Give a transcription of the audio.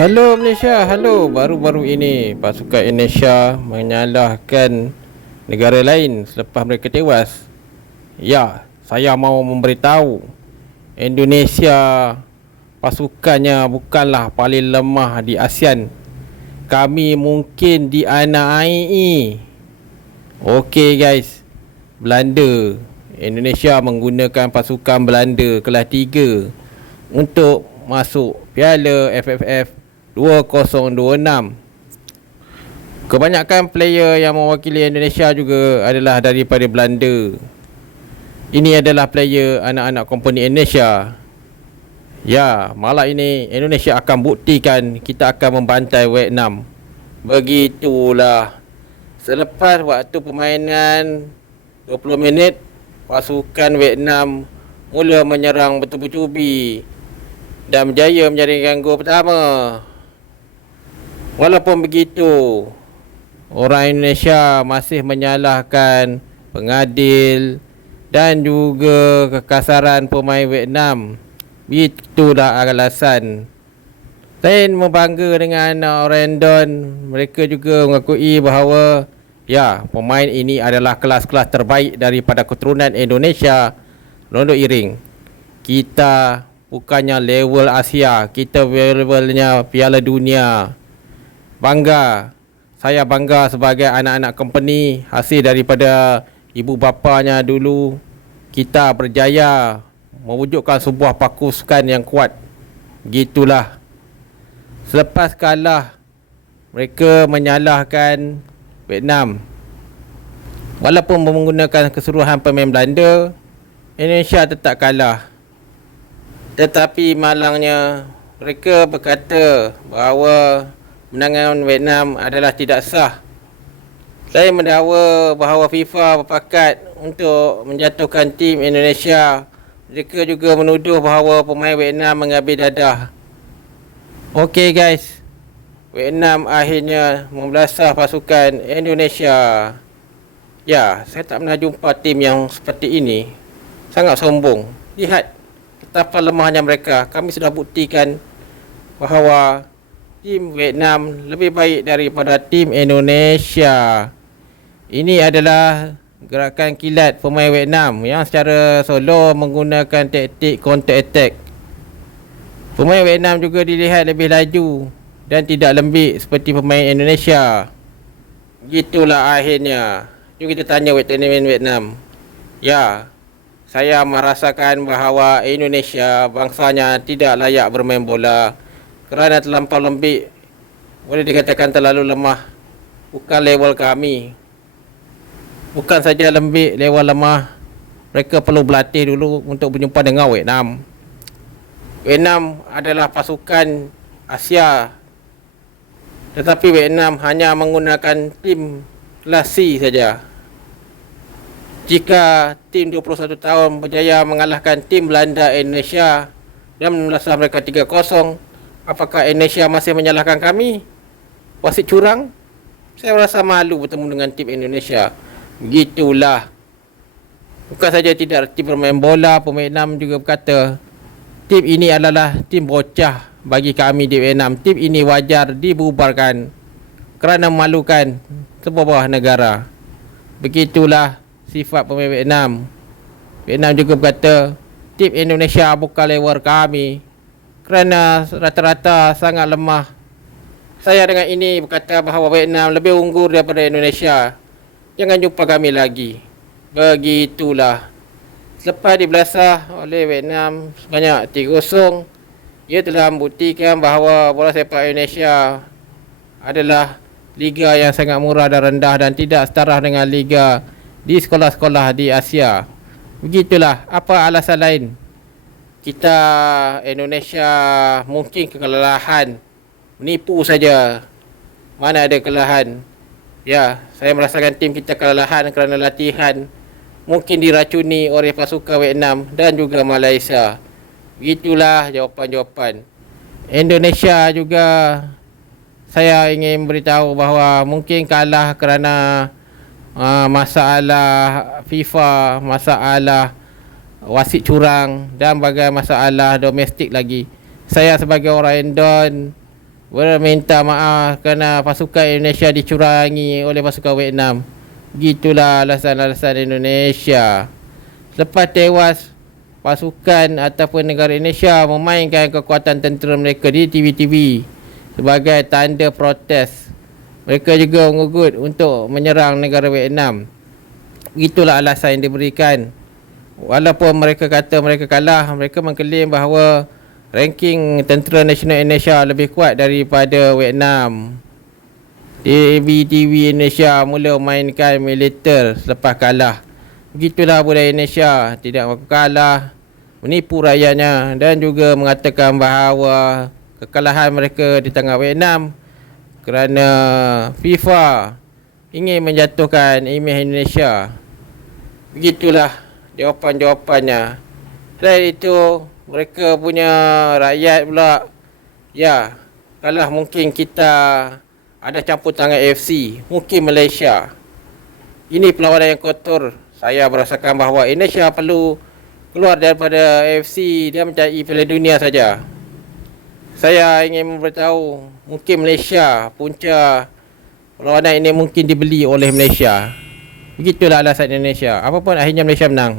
Halo Malaysia, halo. Baru-baru ini pasukan Indonesia menyalahkan negara lain selepas mereka tewas. Ya, saya mau memberitahu, Indonesia pasukannya bukanlah paling lemah di ASEAN. Kami mungkin dianiaya. Okey guys, Belanda, Indonesia menggunakan pasukan Belanda kelas 3 untuk masuk Piala FFF 2026. Kebanyakan player yang mewakili Indonesia juga adalah daripada Belanda. Ini adalah player anak-anak company Indonesia. Ya, malam ini Indonesia akan buktikan kita akan membantai Vietnam. Begitulah. Selepas waktu permainan 20 minit, pasukan Vietnam mula menyerang betul-betul dan berjaya menjaringkan gol pertama. Walaupun begitu, orang Indonesia masih menyalahkan pengadil dan juga kekasaran pemain Vietnam. Itulah alasan. Selain membangga dengan orang Indon, mereka juga mengakui bahawa ya, pemain ini adalah kelas-kelas terbaik daripada keturunan Indonesia. Rondok Iring, kita bukannya level Asia, kita levelnya Piala Dunia. Bangga. Saya bangga sebagai anak-anak company, hasil daripada ibu bapanya dulu. Kita berjaya mewujudkan sebuah pasukan yang kuat. Gitulah. Selepas kalah, mereka menyalahkan Vietnam. Walaupun menggunakan keseluruhan pemain Belanda, Indonesia tetap kalah. Tetapi malangnya, mereka berkata bahawa kemenangan Vietnam adalah tidak sah. Saya mendakwa bahawa FIFA berpakat untuk menjatuhkan tim Indonesia. Mereka juga menuduh bahawa pemain Vietnam mengambil dadah. Okey guys, Vietnam akhirnya membelasah pasukan Indonesia. Ya, saya tak pernah jumpa tim yang seperti ini. Sangat sombong. Lihat betapa lemahnya mereka. Kami sudah buktikan bahawa tim Vietnam lebih baik daripada tim Indonesia. Ini adalah gerakan kilat pemain Vietnam yang secara solo menggunakan taktik counter attack. Pemain Vietnam juga dilihat lebih laju dan tidak lembik seperti pemain Indonesia. Gitulah akhirnya. Jom kita tanya veteran Vietnam. Ya, saya merasakan bahawa Indonesia bangsanya tidak layak bermain bola kerana terlampau lembik. Boleh dikatakan terlalu lemah. Bukan level kami. Bukan saja lembik, level lemah. Mereka perlu berlatih dulu untuk berjumpa dengan Vietnam. Vietnam adalah pasukan Asia, tetapi Vietnam hanya menggunakan tim kelas C saja. Jika tim 21 tahun berjaya mengalahkan tim Belanda Indonesia dan membelasah mereka 3-0, apakah Indonesia masih menyalahkan kami? Wasit curang? Saya rasa malu bertemu dengan tim Indonesia. Begitulah. Bukan saja tidak reti bermain bola, pemain Vietnam juga berkata, tim ini adalah tim bocah bagi kami di Vietnam. Tim ini wajar dibubarkan kerana memalukan sebuah negara. Begitulah sifat pemain Vietnam. Vietnam juga berkata, tim Indonesia bukan level kami kerana rata-rata sangat lemah. Saya dengan ini berkata bahawa Vietnam lebih unggul daripada Indonesia. Jangan jumpa kami lagi. Begitulah. Selepas dibelasah oleh Vietnam sebanyak 3-0, ia telah membuktikan bahawa bola sepak Indonesia adalah liga yang sangat murah dan rendah dan tidak setara dengan liga di sekolah-sekolah di Asia. Begitulah. Apa alasan lain? Kita Indonesia mungkin kelelahan, menipu saja. Mana ada kelelahan? Ya, saya merasakan tim kita kelelahan kerana latihan mungkin diracuni oleh pasukan Vietnam dan juga Malaysia. Begitulah jawapan-jawapan. Indonesia juga saya ingin beritahu bahawa mungkin kalah kerana masalah FIFA, masalah wasit curang dan berbagai masalah domestik lagi. Saya sebagai orang Indon Berminta maaf kerana pasukan Indonesia dicurangi oleh pasukan Vietnam. Begitulah alasan-alasan Indonesia. Selepas tewas pasukan ataupun negara Indonesia memainkan kekuatan tentera mereka di TV-TV sebagai tanda protes. Mereka juga mengugut untuk menyerang negara Vietnam. Begitulah alasan yang diberikan. Walaupun mereka kata mereka kalah, mereka mengklaim bahawa ranking Tentera Nasional Indonesia lebih kuat daripada Vietnam. TV Indonesia mula memainkan militer selepas kalah. Begitulah budaya Indonesia, tidak mengaku kalah, menipu rakyatnya dan juga mengatakan bahawa kekalahan mereka di tengah Vietnam kerana FIFA ingin menjatuhkan imej Indonesia. Begitulah jawapan-jawapannya. Selain itu, mereka punya rakyat pula, ya, kalah mungkin kita ada campur tangan AFC, mungkin Malaysia. Ini perlawanan yang kotor. Saya merasakan bahawa Indonesia perlu keluar daripada AFC dan mencari Piala Dunia saja. Saya ingin memberitahu, mungkin Malaysia, punca perlawanan ini mungkin dibeli oleh Malaysia. Begitulah alasan Indonesia. Apapun akhirnya Malaysia menang.